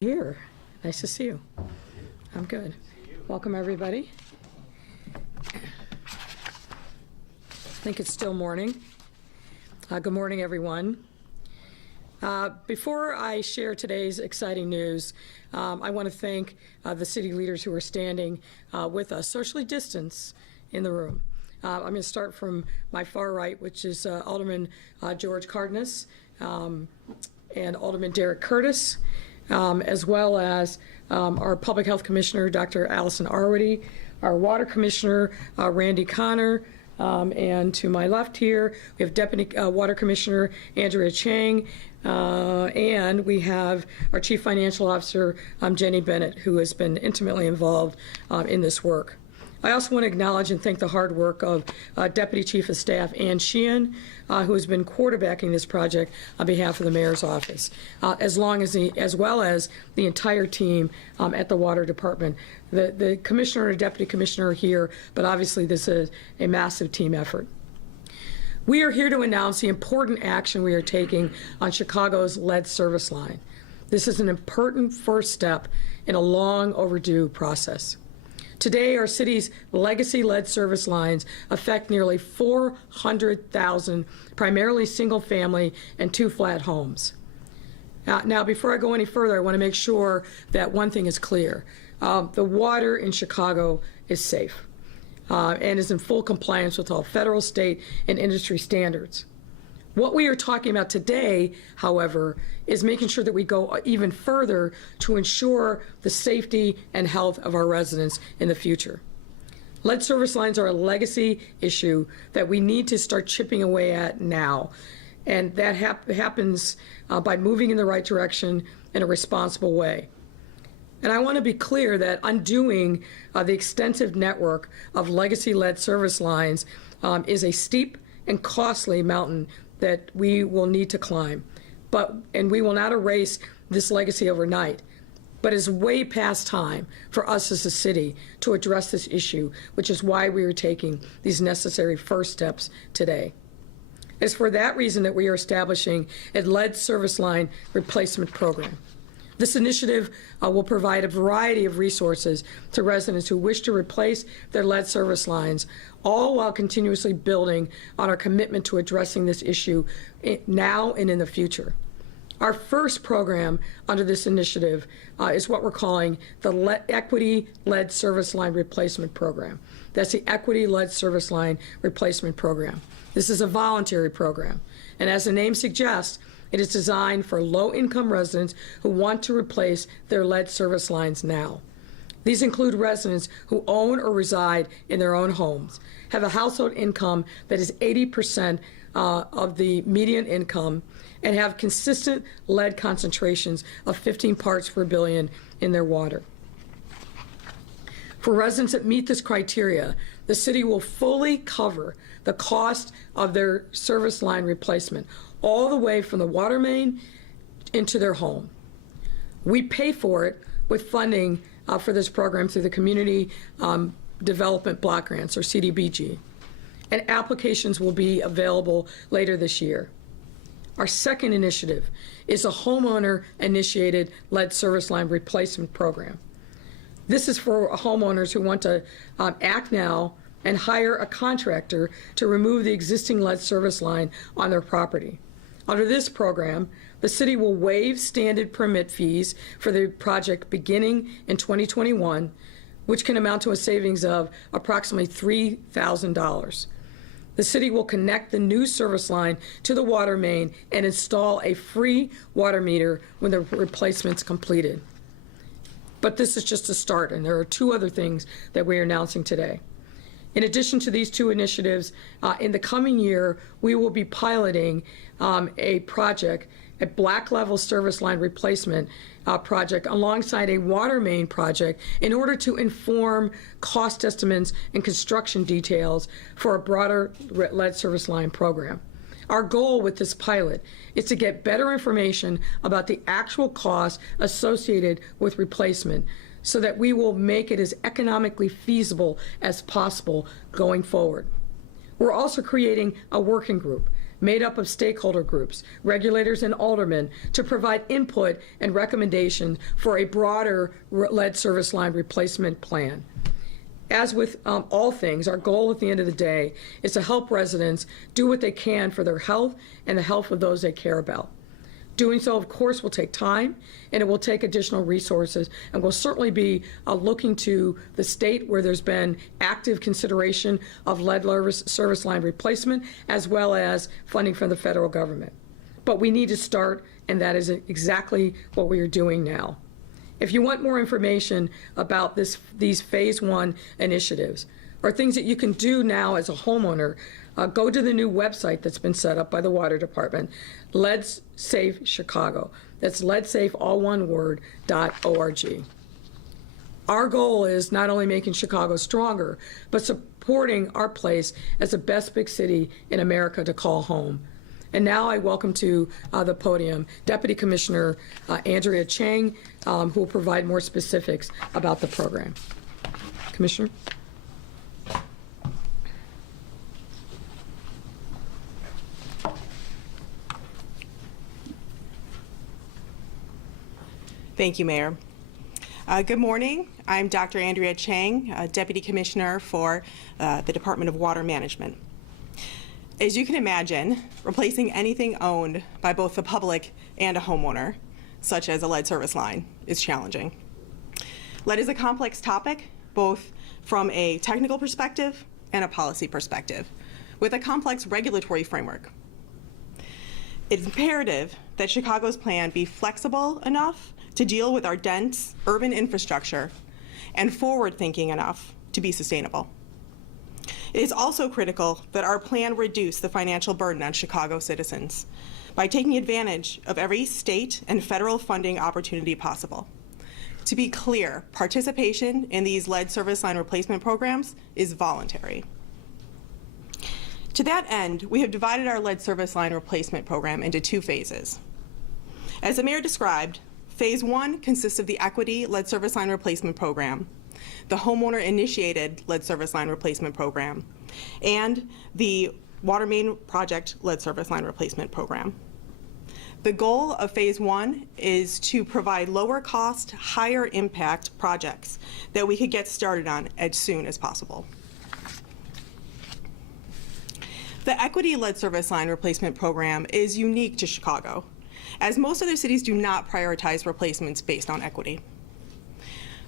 Here. Nice to see you. I'm good. Welcome, everybody. I think it's still morning. Good morning, everyone. Before I share today's exciting news, I want to thank the city leaders who are standing with us, socially distanced, in the room. I'm going to start from my far right, which is Alderman George Cardenas and Alderman Derek Curtis, as well as our Public Health Commissioner, Dr. Allison Arwady, our Water Commissioner, Randy Connor, and to my left here, we have Deputy Water Commissioner Andrea Chang, and we have our Chief Financial Officer, Jenny Bennett, who has been intimately involved in this work. I also want to acknowledge and thank the hard work of Deputy Chief of Staff Ann Sheehan, who has been quarterbacking this project on behalf of the Mayor's office, as well as the entire team at the Water Department. The Commissioner and Deputy Commissioner are here, but obviously this is a massive team effort. We are here to announce the important action we are taking on Chicago's lead service line. This is an important first step in a long overdue process. Today, our city's legacy lead service lines affect nearly 400,000, primarily single-family and two-flat homes. Now, before I go any further, I want to make sure that one thing is clear. The water in Chicago is safe and is in full compliance with all federal, state, and industry standards. What we are talking about today, however, is making sure that we go even further to ensure the safety and health of our residents in the future. Lead service lines are a legacy issue that we need to start chipping away at now. And that happens by moving in the right direction in a responsible way. And I want to be clear that undoing the extensive network of legacy lead service lines is a steep and costly mountain that we will need to climb. And we will not erase this legacy overnight, but it's way past time for us as a city to address this issue, which is why we are taking these necessary first steps today. It's for that reason that we are establishing a lead service line replacement program. This initiative will provide a variety of resources to residents who wish to replace their lead service lines, all while continuously building on our commitment to addressing this issue now and in the future. Our first program under this initiative is what we're calling the Equity Lead Service Line Replacement Program. That's the Equity Lead Service Line Replacement Program. This is a voluntary program, and as the name suggests, it is designed for low-income residents who want to replace their lead service lines now. These include residents who own or reside in their own homes, have a household income that is 80% of the median income, and have consistent lead concentrations of 15 parts per billion in their water. For residents that meet this criteria, the city will fully cover the cost of their service line replacement, all the way from the water main into their home. We pay for it with funding for this program through the Community Development Block Grants, or CDBG, and applications will be available later this year. Our second initiative is a homeowner-initiated lead service line replacement program. This is for homeowners who want to act now and hire a contractor to remove the existing lead service line on their property. Under this program, the city will waive standard permit fees for the project beginning in 2021, which can amount to a savings of approximately $3,000. The city will connect the new service line to the water main and install a free water meter when the replacement's completed. But this is just a start, and there are two other things that we are announcing today. In addition to these two initiatives, in the coming year, we will be piloting a project, a black level service line replacement project alongside a water main project in order to inform cost estimates and construction details for a broader lead service line program. Our goal with this pilot is to get better information about the actual costs associated with replacement, so that we will make it as economically feasible as possible going forward. We're also creating a working group made up of stakeholder groups, regulators, and aldermen to provide input and recommendations for a broader lead service line replacement plan. As with all things, our goal at the end of the day is to help residents do what they can for their health and the health of those they care about. Doing so, of course, will take time, and it will take additional resources, and we'll certainly be looking to the state where there's been active consideration of lead service line replacement, as well as funding from the federal government. But we need to start, and that is exactly what we are doing now. If you want more information about these Phase 1 initiatives, or things that you can do now as a homeowner, go to the new website that's been set up by the Water Department, Let's Save Chicago. That's LeadSafe, all one word, .org. Our goal is not only making Chicago stronger, but supporting our place as the best big city in America to call home. And now I welcome to the podium Deputy Commissioner Andrea Chang, who will provide more specifics about the program. Commissioner? Thank you, Mayor. Good morning. I'm Dr. Andrea Chang, Deputy Commissioner for the Department of Water Management. As you can imagine, replacing anything owned by both the public and a homeowner, such as a lead service line, is challenging. Lead is a complex topic, both from a technical perspective and a policy perspective, with a complex regulatory framework. It's imperative that Chicago's plan be flexible enough to deal with our dense urban infrastructure and forward-thinking enough to be sustainable. It is also critical that our plan reduce the financial burden on Chicago citizens by taking advantage of every state and federal funding opportunity possible. To be clear, participation in these lead service line replacement programs is voluntary. To that end, we have divided our lead service line replacement program into 2 phases. As the Mayor described, Phase 1 consists of the Equity Lead Service Line Replacement Program, the Homeowner-Initiated Lead Service Line Replacement Program, and the Water Main Project Lead Service Line Replacement Program. The goal of Phase 1 is to provide lower cost, higher impact projects that we could get started on as soon as possible. The Equity Lead Service Line Replacement Program is unique to Chicago, as most other cities do not prioritize replacements based on equity.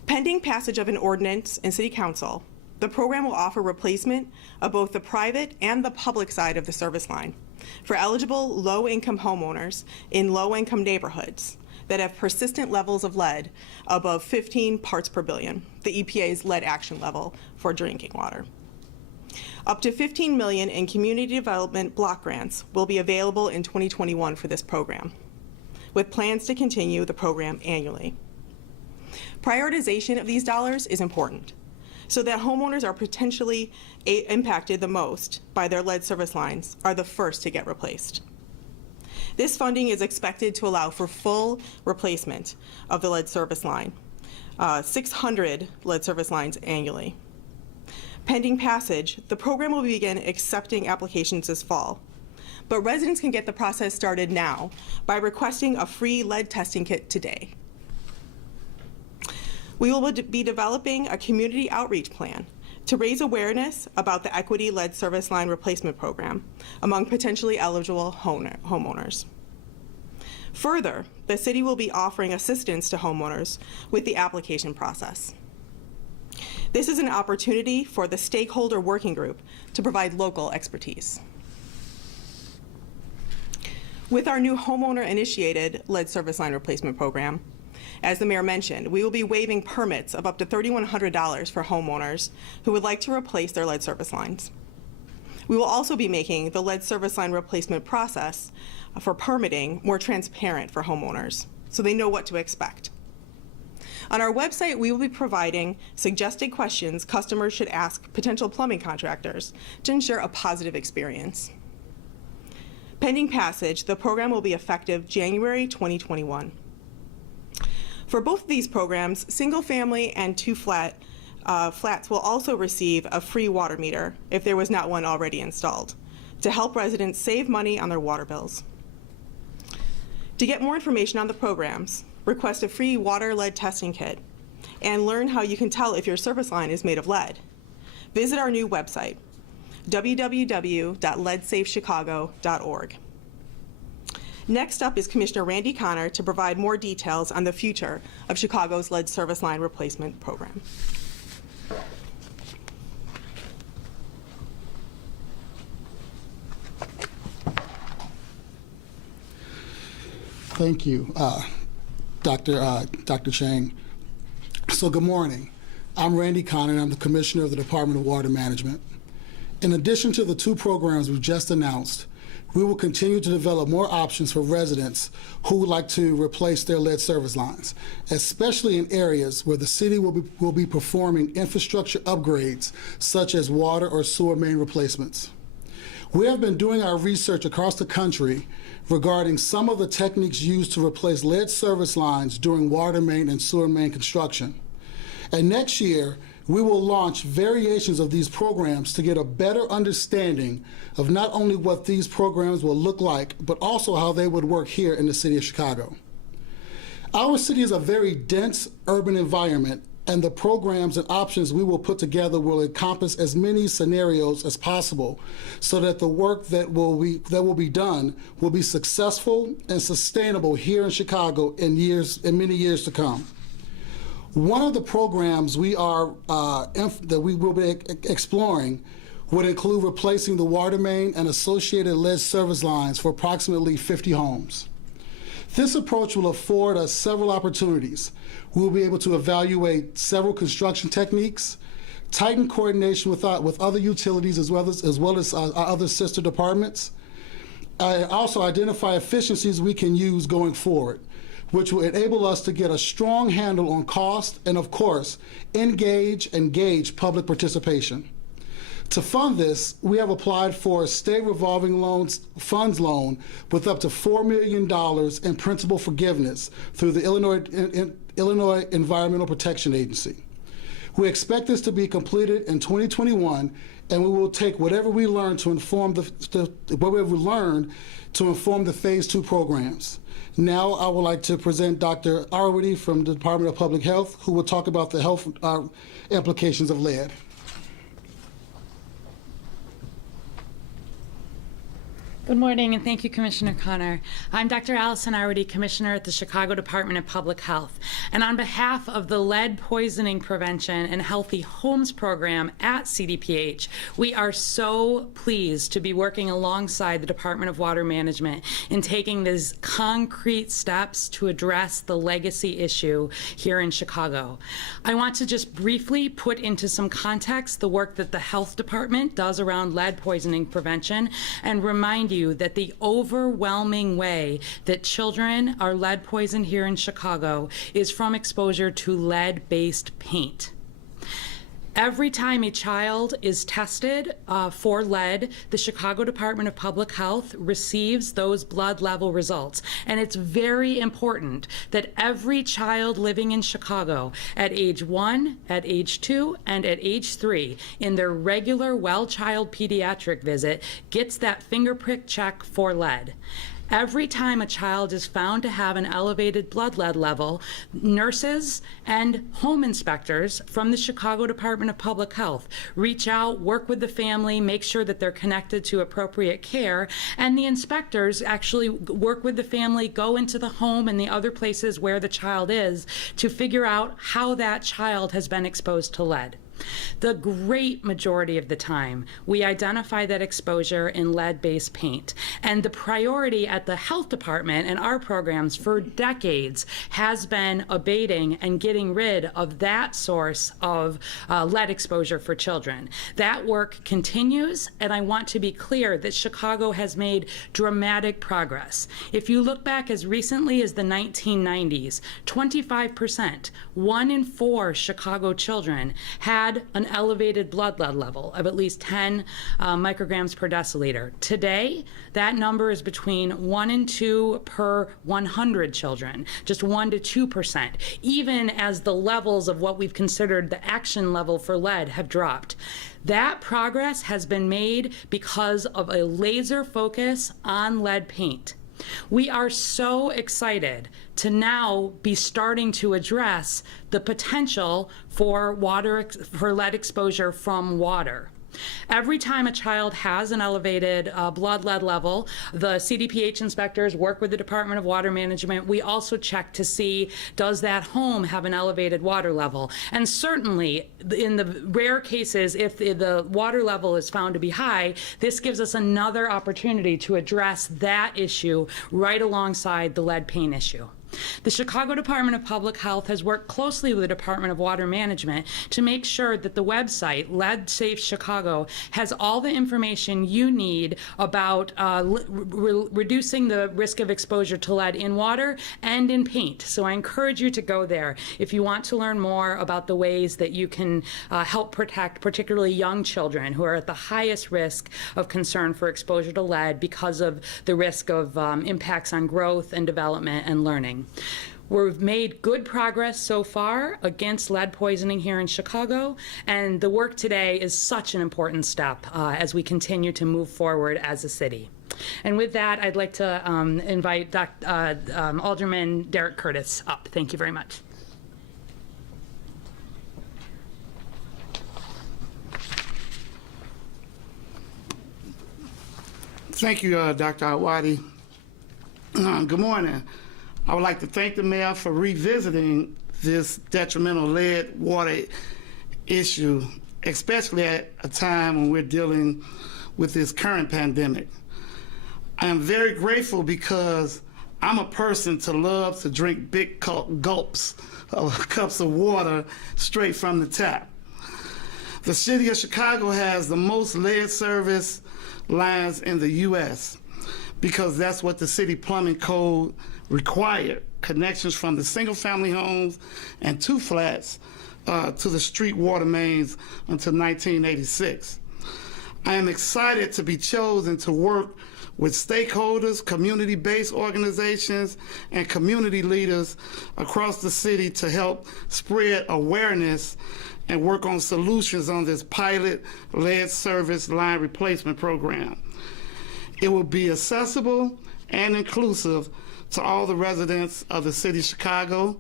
Pending passage of an ordinance in City Council, the program will offer replacement of both the private and the public side of the service line for eligible low-income homeowners in low-income neighborhoods that have persistent levels of lead above 15 parts per billion, the EPA's lead action level for drinking water. Up to $15 million in community development block grants will be available in 2021 for this program, with plans to continue the program annually. Prioritization of these dollars is important so that homeowners are potentially impacted the most by their lead service lines are the first to get replaced. This funding is expected to allow for full replacement of the lead service line, 600 lead service lines annually. Pending passage, the program will begin accepting applications this fall, but residents can get the process started now by requesting a free lead testing kit today. We will be developing a community outreach plan to raise awareness about the Equity Lead Service Line Replacement Program among potentially eligible homeowners. Further, the city will be offering assistance to homeowners with the application process. This is an opportunity for the stakeholder working group to provide local expertise. With our new homeowner-initiated lead service line replacement program, as the Mayor mentioned, we will be waiving permits of up to $3,100 for homeowners who would like to replace their lead service lines. We will also be making the lead service line replacement process for permitting more transparent for homeowners, so they know what to expect. On our website, we will be providing suggested questions customers should ask potential plumbing contractors to ensure a positive experience. Pending passage, the program will be effective January 2021. For both of these programs, single-family and two-flats will also receive a free water meter if there was not one already installed, to help residents save money on their water bills. To get more information on the programs, request a free water lead testing kit, and learn how you can tell if your service line is made of lead, visit our new website, www.leadsafechicago.org. Next up is Commissioner Randy Connor to provide more details on the future of Chicago's lead service line replacement program. Thank you, Dr. Chang. So good morning. I'm Randy Connor, and I'm the Commissioner of the Department of Water Management. In addition to the two programs we've just announced, we will continue to develop more options for residents who would like to replace their lead service lines, especially in areas where the city will be performing infrastructure upgrades such as water or sewer main replacements. We have been doing our research across the country regarding some of the techniques used to replace lead service lines during water main and sewer main construction. And next year, we will launch variations of these programs to get a better understanding of not only what these programs will look like, but also how they would work here in the city of Chicago. Our city is a very dense urban environment, and the programs and options we will put together will encompass as many scenarios as possible so that the work that will be done will be successful and sustainable here in Chicago in many years to come. One of the programs that we will be exploring would include replacing the water main and associated lead service lines for approximately 50 homes. This approach will afford us several opportunities. We will be able to evaluate several construction techniques, tighten coordination with other utilities as well as our other sister departments, also identify efficiencies we can use going forward, which will enable us to get a strong handle on cost and, of course, engage and gauge public participation. To fund this, we have applied for a state revolving funds loan with up to $4 million in principal forgiveness through the Illinois Environmental Protection Agency. We expect this to be completed in 2021, and we will take whatever we learn to inform the Phase 2 programs. Now I would like to present Dr. Arwady from the Department of Public Health, who will talk about the health implications of lead. Good morning, and thank you, Commissioner Connor. I'm Dr. Allison Arwady, Commissioner at the Chicago Department of Public Health. And on behalf of the Lead Poisoning Prevention and Healthy Homes program at CDPH, we are so pleased to be working alongside the Department of Water Management in taking these concrete steps to address the legacy issue here in Chicago. I want to just briefly put into some context the work that the Health Department does around lead poisoning prevention and remind you that the overwhelming way that children are lead poisoned here in Chicago is from exposure to lead-based paint. Every time a child is tested for lead, the Chicago Department of Public Health receives those blood level results. And it's very important that every child living in Chicago at age 1, at age 2, and at age 3 in their regular well-child pediatric visit gets that finger prick check for lead. Every time a child is found to have an elevated blood lead level, nurses and home inspectors from the Chicago Department of Public Health reach out, work with the family, make sure that they're connected to appropriate care, and the inspectors actually work with the family, go into the home and the other places where the child is to figure out how that child has been exposed to lead. The great majority of the time, we identify that exposure in lead-based paint. And the priority at the health department and our programs for decades has been abating and getting rid of that source of lead exposure for children. That work continues, and I want to be clear that Chicago has made dramatic progress. If you look back as recently as the 1990s, 25%, 1 in 4 Chicago children had had an elevated blood lead level of at least 10 micrograms per deciliter. Today, that number is between 1 and 2 per 100 children, just 1 to 2%, even as the levels of what we've considered the action level for lead have dropped. That progress has been made because of a laser focus on lead paint. We are so excited to now be starting to address the potential for lead exposure from water. Every time a child has an elevated blood lead level, the CDPH inspectors work with the Department of Water Management. We also check to see, does that home have an elevated water level? And certainly, in the rare cases, if the water level is found to be high, this gives us another opportunity to address that issue right alongside the lead paint issue. The Chicago Department of Public Health has worked closely with the Department of Water Management to make sure that the website, Lead Safe Chicago, has all the information you need about reducing the risk of exposure to lead in water and in paint. So I encourage you to go there if you want to learn more about the ways that you can help protect particularly young children who are at the highest risk of concern for exposure to lead because of the risk of impacts on growth and development and learning. We've made good progress so far against lead poisoning here in Chicago, and the work today is such an important step as we continue to move forward as a city. And with that, I'd like to invite Alderman Derek Curtis up. Thank you very much. Thank you, Dr. Awadi. Good morning. I would like to thank the mayor for revisiting this detrimental lead water issue, especially at a time when we're dealing with this current pandemic. I am very grateful because I'm a person to love to drink big gulps of cups of water straight from the tap. The city of Chicago has the most lead service lines in the U.S. because that's what the city plumbing code required, connections from the single-family homes and 2 flats to the street water mains until 1986. I am excited to be chosen to work with stakeholders, community-based organizations, and community leaders across the city to help spread awareness and work on solutions on this pilot lead service line replacement program. It will be accessible and inclusive to all the residents of the city of Chicago.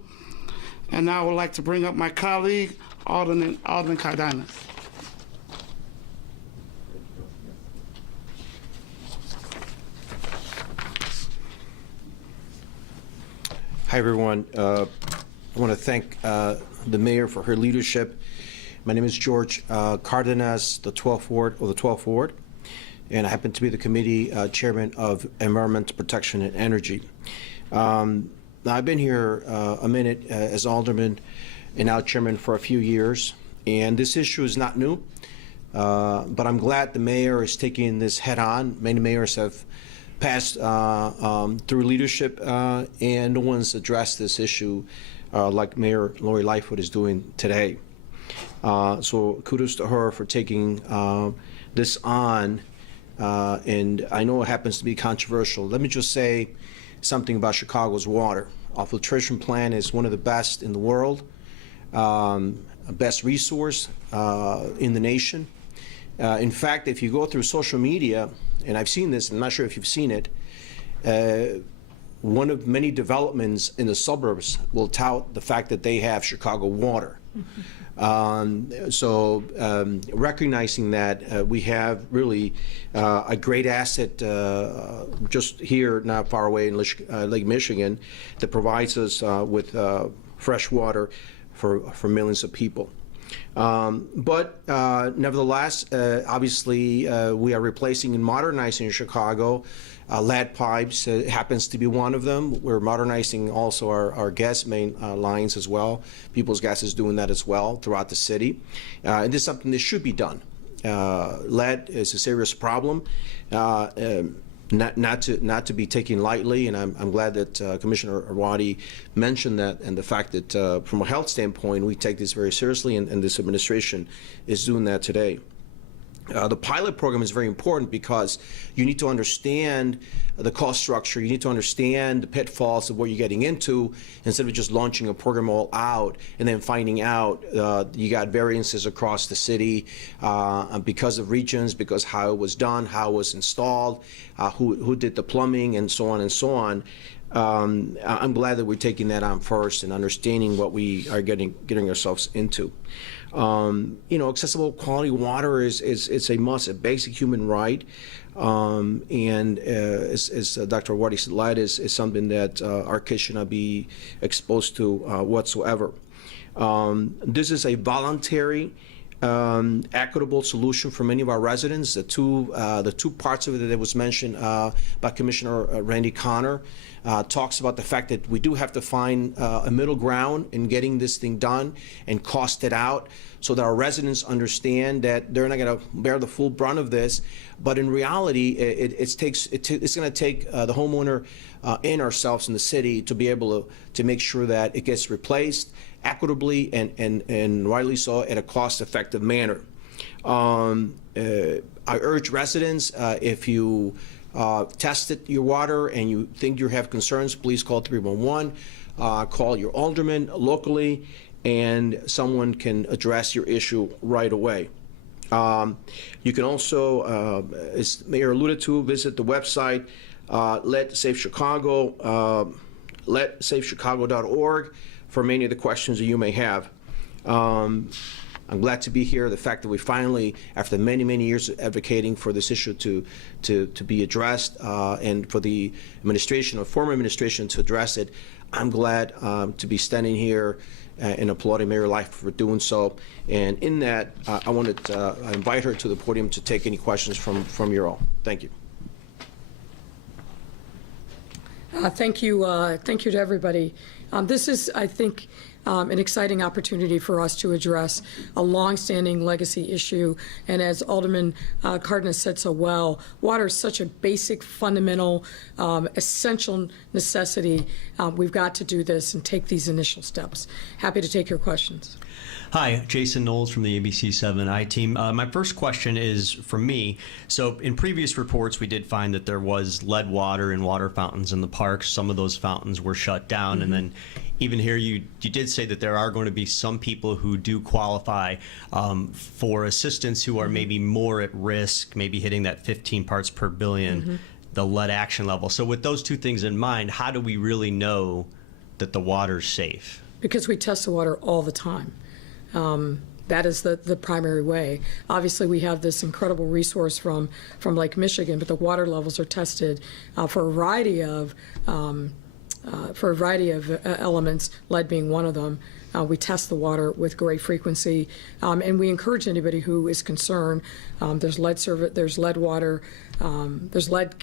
And now I would like to bring up my colleague, Alderman Cardenas. Hi, everyone. I want to thank the mayor for her leadership. My name is George Cardenas, the 12th Ward, and I happen to be the committee chairman of Environmental Protection and Energy. Now, I've been here a minute as alderman and now chairman for a few years, and this issue is not new, but I'm glad the mayor is taking this head on. Many mayors have passed through leadership, and no one's addressed this issue like Mayor Lori Lightfoot is doing today. So kudos to her for taking this on, and I know it happens to be controversial. Let me just say something about Chicago's water. Our filtration plant is one of the best in the world, best resource in the nation. In fact, if you go through social media, and I've seen this, I'm not sure if you've seen it, one of many developments in the suburbs will tout the fact that they have Chicago water. Recognizing that we have really a great asset just here, not far away in Lake Michigan, that provides us with fresh water for millions of people. But nevertheless, obviously, we are replacing and modernizing Chicago. Lead pipes happens to be one of them. We're modernizing also our gas main lines as well. People's Gas is doing that as well throughout the city. And this is something that should be done. Lead is a serious problem. not to be taken lightly, and I'm glad that Commissioner Awadi mentioned that, and the fact that from a health standpoint, we take this very seriously, and this administration is doing that today. The pilot program is very important because you need to understand the cost structure. You need to understand the pitfalls of what you're getting into instead of just launching a program all out and then finding out you got variances across the city because of regions, because how it was done, how it was installed, who did the plumbing, and so on and so on. I'm glad that we're taking that on first and understanding what we are getting ourselves into. Accessible quality water is a must, a basic human right, and as Dr. Awadi said, is something that our kids should not be exposed to whatsoever. This is a voluntary, equitable solution for many of our residents. The two parts of it that was mentioned by Commissioner Randy Connor talks about the fact that we do have to find a middle ground in getting this thing done and cost it out so that our residents understand that they're not going to bear the full brunt of this. But in reality, it's going to take the homeowner and ourselves in the city to be able to make sure that it gets replaced equitably and rightly so at a cost-effective manner. I urge residents, if you tested your water and you think you have concerns, please call 311, call your alderman locally, and someone can address your issue right away. You can also, as Mayor alluded to, visit the website, Let Safe Chicago, letsafechicago.org for many of the questions that you may have. I'm glad to be here. The fact that we finally, after many, many years of advocating for this issue to be addressed and for the administration or former administration to address it, I'm glad to be standing here and applauding Mayor Lightfoot for doing so. And in that, I wanted to invite her to the podium to take any questions from you all. Thank you. Thank you to everybody. This is, I think, an exciting opportunity for us to address a longstanding legacy issue. And as Alderman Cardenas said so well, water is such a basic, fundamental, essential necessity. We've got to do this and take these initial steps. Happy to take your questions. Hi, Jason Knowles from the ABC7I team. My first question is from me. So in previous reports, we did find that there was lead water in water fountains in the parks. Some of those fountains were shut down. And then even here, you did say that there are going to be some people who do qualify for assistance who are maybe more at risk, maybe hitting that 15 parts per billion, the lead action level. So with those two things in mind, how do we really know that the water's safe? Because we test the water all the time. That is the primary way. Obviously, we have this incredible resource from Lake Michigan, but the water levels are tested for a variety of elements, lead being one of them. We test the water with great frequency, and we encourage anybody who is concerned. There's lead water, there's lead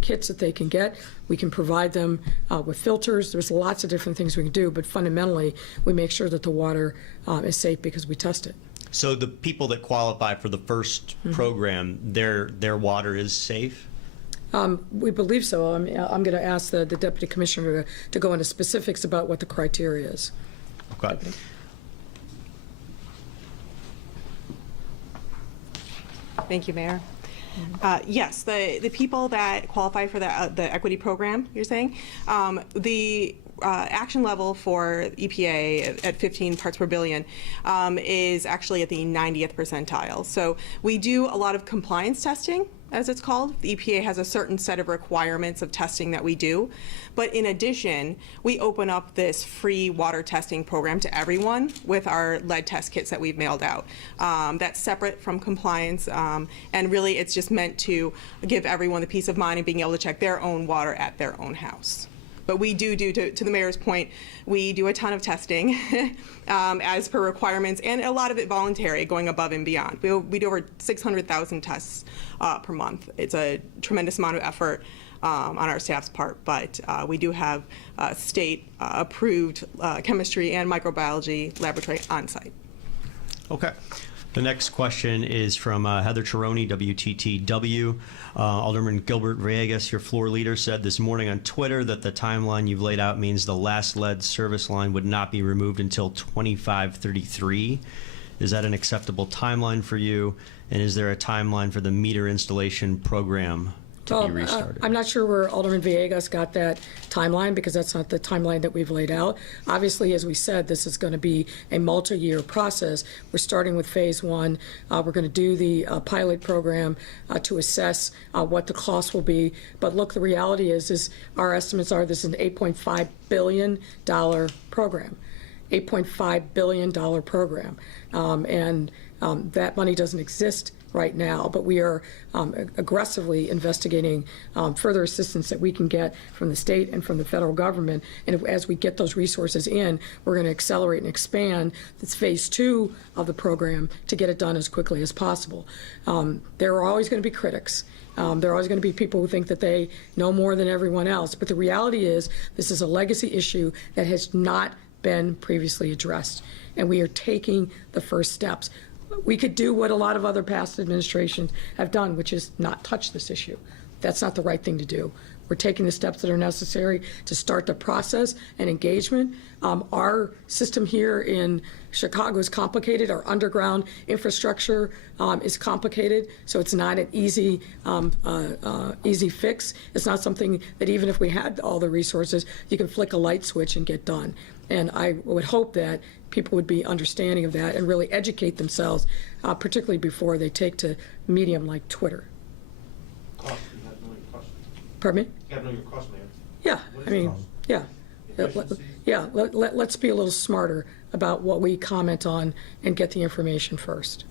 kits that they can get. We can provide them with filters. There's lots of different things we can do, but fundamentally, we make sure that the water is safe because we test it. So the people that qualify for the first program, their water is safe? We believe so. I'm going to ask the Deputy Commissioner to go into specifics about what the criteria is. Okay. Thank you, Mayor. Yes, the people that qualify for the equity program, you're saying, the action level for EPA at 15 parts per billion is actually at the 90th percentile. So we do a lot of compliance testing, as it's called. The EPA has a certain set of requirements of testing that we do. But in addition, we open up this free water testing program to everyone with our lead test kits that we've mailed out. That's separate from compliance, and really it's just meant to give everyone the peace of mind of being able to check their own water at their own house. But we do to the mayor's point, we do a ton of testing as per requirements, and a lot of it voluntary, going above and beyond. We do over 600,000 tests per month. It's a tremendous amount of effort on our staff's part, but we do have state-approved chemistry and microbiology laboratory on site. Okay. The next question is from Heather Chironi, WTTW. Alderman Gilbert Villegas, your floor leader, said this morning on Twitter that the timeline you've laid out means the last lead service line would not be removed until 2533. Is that an acceptable timeline for you? And is there a timeline for the meter installation program to be restarted? I'm not sure where Alderman Villegas got that timeline, because that's not the timeline that we've laid out. Obviously, as we said, this is going to be a multi-year process. We're starting with phase one. We're going to do the pilot program to assess what the cost will be. But look, the reality is our estimates are this is an $8.5 billion program. $8.5 billion program. That money doesn't exist right now, but we are aggressively investigating further assistance that we can get from the state and from the federal government. And as we get those resources in, we're going to accelerate and expand this phase two of the program to get it done as quickly as possible. There are always going to be critics. There are always going to be people who think that they know more than everyone else. But the reality is this is a legacy issue that has not been previously addressed, and we are taking the first steps. We could do what a lot of other past administrations have done, which is not touch this issue. That's not the right thing to do. We're taking the steps that are necessary to start the process and engagement. Our system here in Chicago is complicated. Our underground infrastructure is complicated, so it's not an easy fix. It's not something that even if we had all the resources, you can flick a light switch and get done. And I would hope that people would be understanding of that and really educate themselves, particularly before they take to medium like Twitter. Pardon me? You gotta know your cost, Mayor. Yeah, I mean, yeah. Yeah, let's be a little smarter about what we comment on and get the information first.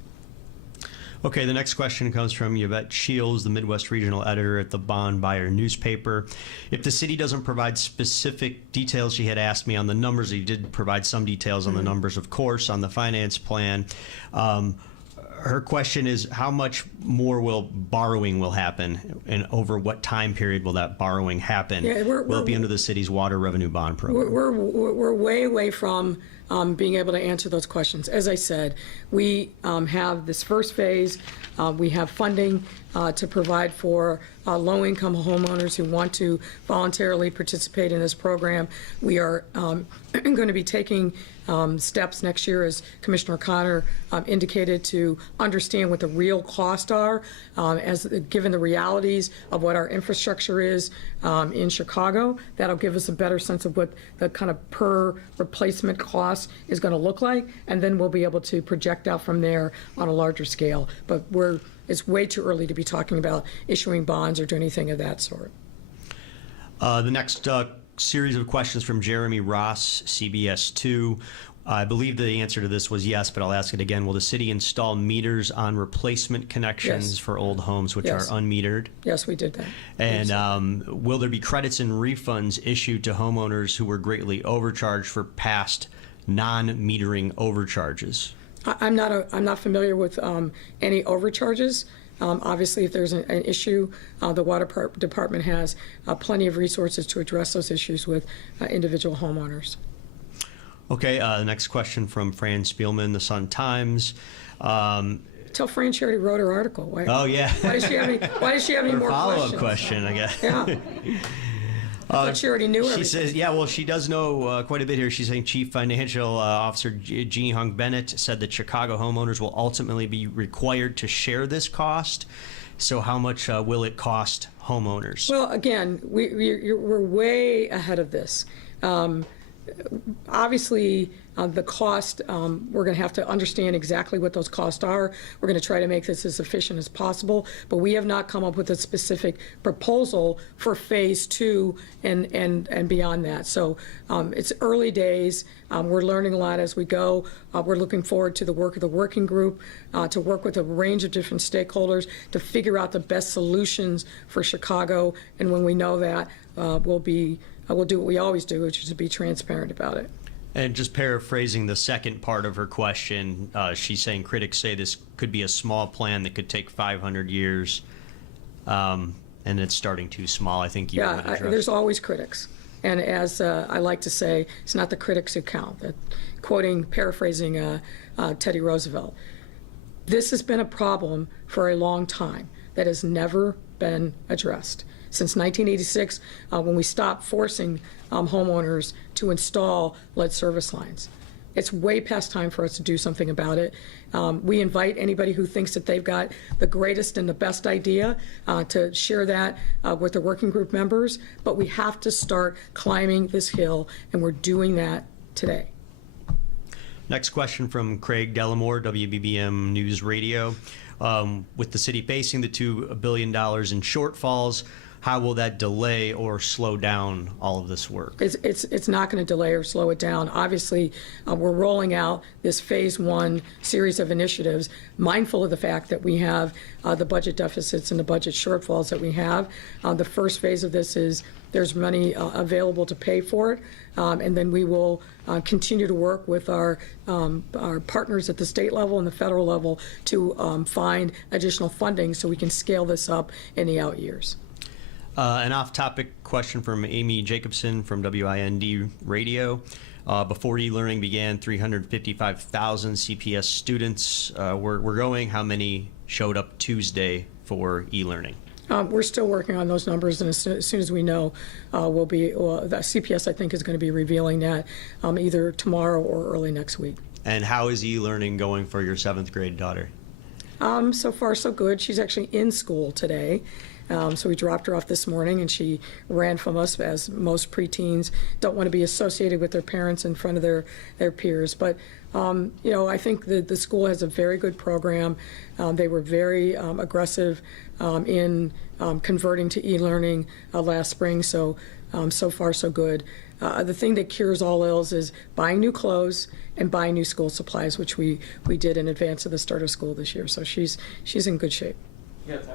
Okay, the next question comes from Yvette Shields, the Midwest Regional Editor at the Bond Buyer newspaper. If the city doesn't provide specific details, she had asked me on the numbers. He did provide some details on the numbers, of course, on the finance plan. Her question is, how much more borrowing will happen, and over what time period will that borrowing happen? Yeah, will it be under the city's water revenue bond program? We're way away from being able to answer those questions. As I said, we have this first phase. We have funding to provide for low-income homeowners who want to voluntarily participate in this program. We are going to be taking steps next year, as Commissioner Connor indicated, to understand what the real costs are, given the realities of what our infrastructure is in Chicago. That'll give us a better sense of what the kind of per replacement cost is going to look like, and then we'll be able to project out from there on a larger scale. But it's way too early to be talking about issuing bonds or doing anything of that sort. The next series of questions from Jeremy Ross, CBS 2. I believe the answer to this was yes, but I'll ask it again. Will the city install meters on replacement connections Yes. for old homes which Yes. are unmetered? Yes, we did that. And will there be credits and refunds issued to homeowners who were greatly overcharged for past non-metering overcharges? I'm not familiar with any overcharges. Obviously, if there's an issue, the water department has plenty of resources to address those issues with individual homeowners. Okay, the next question from Fran Spielman, the Sun-Times. Tell Fran she already wrote her article. Why, Oh, yeah. why does she have any Her more follow-up questions? question, I guess. Yeah. I thought she already knew everything. She says, yeah, well, she does know quite a bit here. She's saying Chief Financial Officer Jeannie Hung Bennett said that Chicago homeowners will ultimately be required to share this cost. So how much will it cost homeowners? Well, again, we're way ahead of this. Obviously, the cost, we're going to have to understand exactly what those costs are. We're going to try to make this as efficient as possible, but we have not come up with a specific proposal for phase two and beyond that. So it's early days. We're learning a lot as we go. We're looking forward to the work of the working group, to work with a range of different stakeholders to figure out the best solutions for Chicago. And when we know that, we'll do what we always do, which is to be transparent about it. And just paraphrasing the second part of her question, she's saying critics say this could be a small plan that could take 500 years, and it's starting too small. I think you would address. There's always critics. And as I like to say, it's not the critics who count. Paraphrasing Teddy Roosevelt. This has been a problem for a long time that has never been addressed. Since 1986, when we stopped forcing homeowners to install lead service lines. It's way past time for us to do something about it. We invite anybody who thinks that they've got the greatest and the best idea to share that with the working group members, but we have to start climbing this hill, and we're doing that today. Next question from Craig Delamore, WBBM News Radio. With the city facing the $2 billion in shortfalls, how will that delay or slow down all of this work? It's not going to delay or slow it down. Obviously, we're rolling out this phase one series of initiatives, mindful of the fact that we have the budget deficits and the budget shortfalls that we have. The first phase of this is there's money available to pay for it, and then we will continue to work with our partners at the state level and the federal level to find additional funding so we can scale this up in the out years. An off-topic question from Amy Jacobson from WIND Radio. Before e-learning began, 355,000 CPS students were going. How many showed up Tuesday for e-learning? We're still working on those numbers, and as soon as we know, the CPS, I think, is going to be revealing that either tomorrow or early next week. And how is e-learning going for your 7th grade daughter? So far, so good. She's actually in school today. So we dropped her off this morning, and she ran from us, as most preteens don't want to be associated with their parents in front of their peers. But, I think the school has a very good program. They were very aggressive in converting to e-learning last spring, so far so good. The thing that cures all ills is buying new clothes and buying new school supplies, which we did in advance of the start of school this year. So she's in good shape.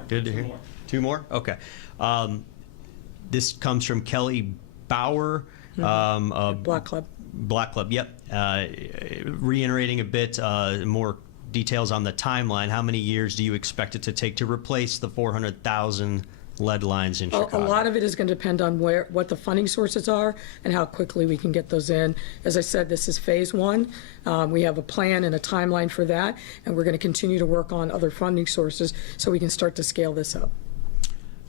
Good to hear. Two more? Okay. This comes from Kelly Bauer. Block Club. Block Club, yep. Reiterating a bit more details on the timeline. How many years do you expect it to take to replace the 400,000 lead lines in Chicago? A lot of it is going to depend on what the funding sources are and how quickly we can get those in. As I said, this is phase one. We have a plan and a timeline for that, and we're going to continue to work on other funding sources so we can start to scale this up.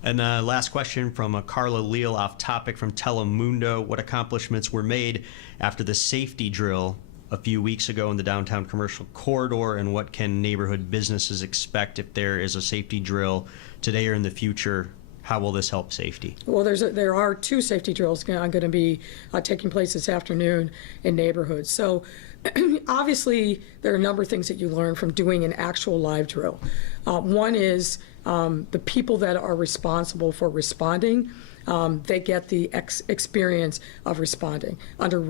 And last question from Carla Leal, off topic from Telemundo. What accomplishments were made after the safety drill a few weeks ago in the downtown commercial corridor, and what can neighborhood businesses expect if there is a safety drill today or in the future? How will this help safety? Well, there are 2 safety drills going to be taking place this afternoon in neighborhoods. So obviously, there are a number of things that you learn from doing an actual live drill. One is the people that are responsible for responding, they get the experience of responding under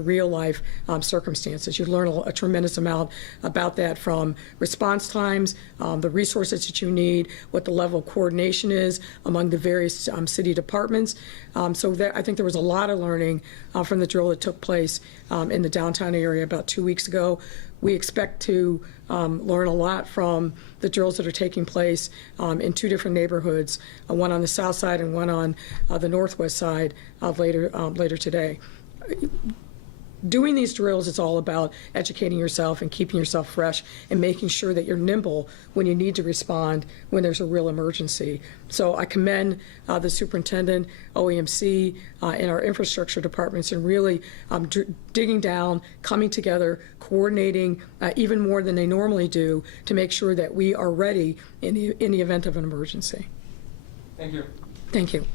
real life circumstances. You learn a tremendous amount about that, from response times, the resources that you need, what the level of coordination is among the various city departments. So I think there was a lot of learning from the drill that took place in the downtown area about 2 weeks ago. We expect to learn a lot from the drills that are taking place in 2 different neighborhoods, one on the south side and one on the northwest side later today. Doing these drills, it's all about educating yourself and keeping yourself fresh and making sure that you're nimble when you need to respond when there's a real emergency. So I commend the superintendent, OEMC, and our infrastructure departments in really digging down, coming together, coordinating even more than they normally do to make sure that we are ready in the event of an emergency. Thank you. Thank you.